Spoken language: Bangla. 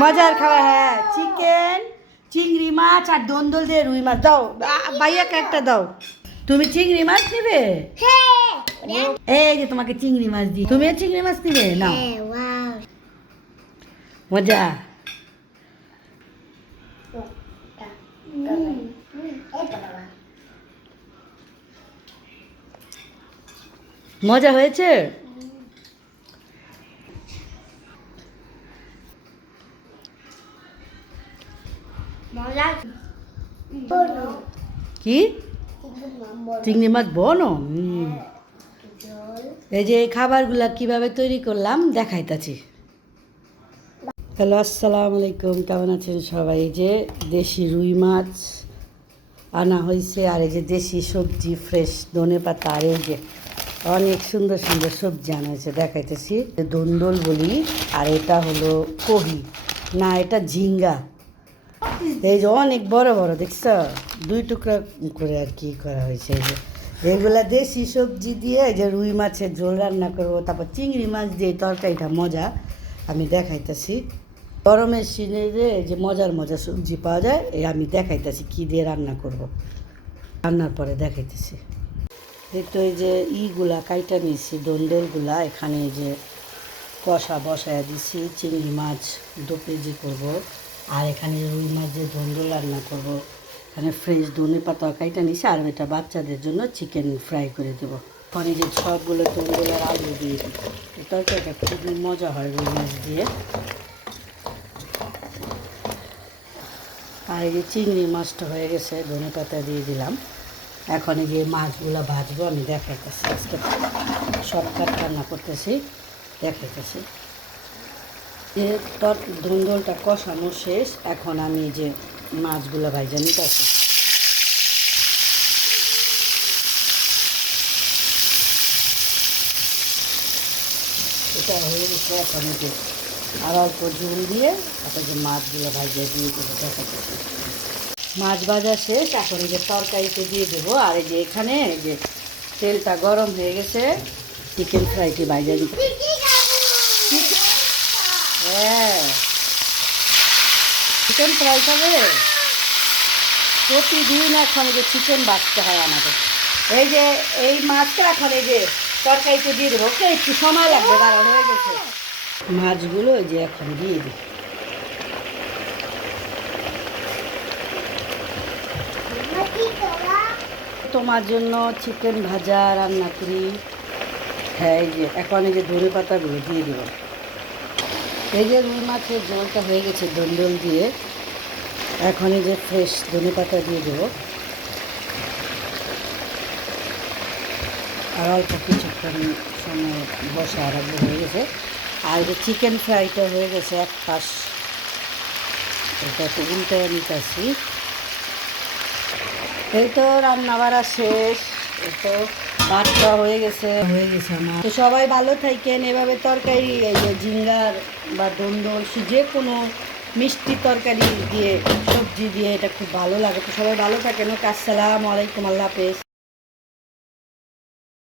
মজার খাওয়া, হ্যাঁ, চিকেন, চিংড়ি মাছ আর দন্দল দিয়ে রুই মাছ দাও। ভাইয়াকে একটা দাও। তুমি চিংড়ি মাছ নিবে? এই যে তোমাকে চিংড়ি মাছ দিই, তুমি চিংড়ি মাছ নিবে না? মজা। মজা হয়েছে? কি চিংড়ি মাছ বনো? এই যে এই খাবারগুলা কিভাবে তৈরি করলাম দেখাইতাছি। হ্যালো, আসসালামু আলাইকুম, কেমন আছেন সবাই? এই যে দেশি রুই মাছ আনা হয়েছে, আর এই যে দেশি সবজি ফ্রেশ ধনেপাতা, আর এই যে অনেক সুন্দর সুন্দর সবজি আনা হয়েছে দেখাইতেছি। দন্দল বলি, আর এটা হলো কহি, না এটা ঝিঙ্গা। এই যে অনেক বড় বড় দেখছ, 2 টুকরা করে আর কি করা হয়েছে। এই যে এগুলা দেশি সবজি দিয়ে এই যে রুই মাছের ঝোল রান্না করবো, তারপর চিংড়ি মাছ দিয়ে তরকারিটা মজা আমি দেখাইতেছি। গরমের সিজনে যে মজার মজার সবজি পাওয়া যায়, এই আমি দেখাইতেছি কী দিয়ে রান্না করব, রান্নার পরে দেখাইতেছি। এই তো এই যে ইগুলা কাইটা নিয়েছি, দন্দলগুলা এখানে এই যে কষা বসায় দিছি। চিংড়ি মাছ 2 কেজি করবো, আর এখানে রুই মাছ দিয়ে দন্দল রান্না করব। এখানে ফ্রেশ ধনেপাতা কাইটা নিছি, আর এটা বাচ্চাদের জন্য চিকেন ফ্রাই করে দেবো। এখন এই যে সবগুলো দন্দল আর আলু দিয়ে দিব। এই তরকারিটা খুবই মজা হয় রুই মাছ দিয়ে। আর এই যে চিংড়ি মাছটা হয়ে গেছে, ধনেপাতা দিয়ে দিলাম। এখন এই যে মাছগুলো ভাজবো, আমি দেখাইতেছি। আজকে শর্টকাট রান্না করতেছি, দেখাইতেছি। যে ধন্দলটা কষানো শেষ, এখন আমি যে মাছগুলো ভাইজা নিতেছি। এটা হয়ে গেছে, এখন যে আর অল্প ঝোল দিয়ে তারপর যে মাছগুলো ভাজিয়ে দিয়ে দেবো, দেখাতেছি। মাছ ভাজা শেষ, এখন এই যে তরকারিতে দিয়ে দেবো। আর এই যে এখানে এই যে তেলটা গরম হয়ে গেছে, চিকেন ফ্রাইটি ভাজা দিতে। হ্যাঁ, চিকেন ফ্রাই খাবে প্রতিদিন। এখন এই যে চিকেন বাঁচতে হয় আমাদের। এই যে এই মাছটা এখন এই যে তরকারিতে দিয়ে দেবো। ওকে, একটু সময় লাগবে, দাঁড়া হয়ে গেছে। মাছগুলো এই যে এখন দিয়ে দিই। তোমার জন্য চিকেন ভাজা রান্না করি। হ্যাঁ, এই যে এখন এই যে ধনে পাতাগুলো দিয়ে দেবো। এই যে রুই মাছের ঝোলটা হয়ে গেছে দন্দল দিয়ে, এখন এই যে ফ্রেশ ধনে পাতা দিয়ে দেবো। আর অল্প কিছুক্ষণ সময় বসা রাখবো, হয়ে গেছে। আর যে চিকেন ফ্রাইটা হয়ে গেছে, এক পাশ এটা একটু উল্টে নিতেছি। এই তো রান্না বাড়া শেষ, এই তো ভাতটা হয়ে গেছে আমার। তো সবাই ভালো থাকেন। এভাবে তরকারি এই যে ঝিঙ্গার বা দন্দল যে কোনো মিষ্টি তরকারি দিয়ে সবজি দিয়ে এটা খুব ভালো লাগে। তো সবাই ভালো থাকেন। আসসালামু আলাইকুম, আল্লাহ হাফেজ।